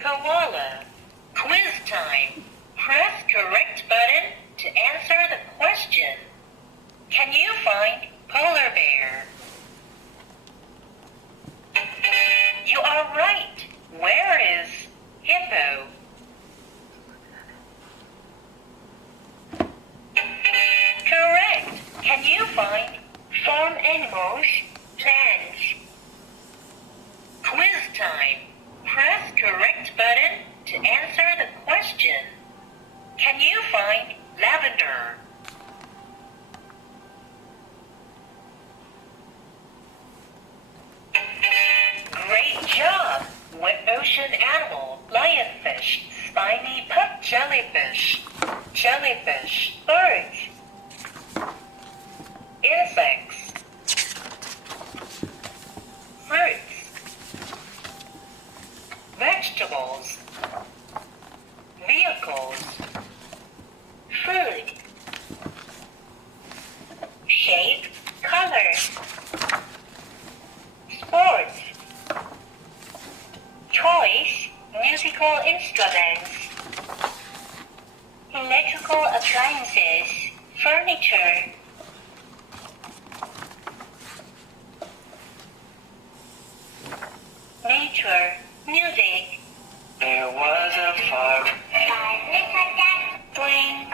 Koala. Quiz time. Press correct button to answer the question. Can you find polar bear? You are right. Where is hippo? Correct. Can you find farm animals? Plants. Quiz time. Press correct button to answer the question. Can you find lavender? Great job! What ocean animal? Lionfish, spiny pup jellyfish, jellyfish, birds, insects, fruits, vegetables, vehicles, food, shape, color, sports, toys, musical instruments, electrical appliances, furniture, nature, music. There was a farm. 5 little ducks. 3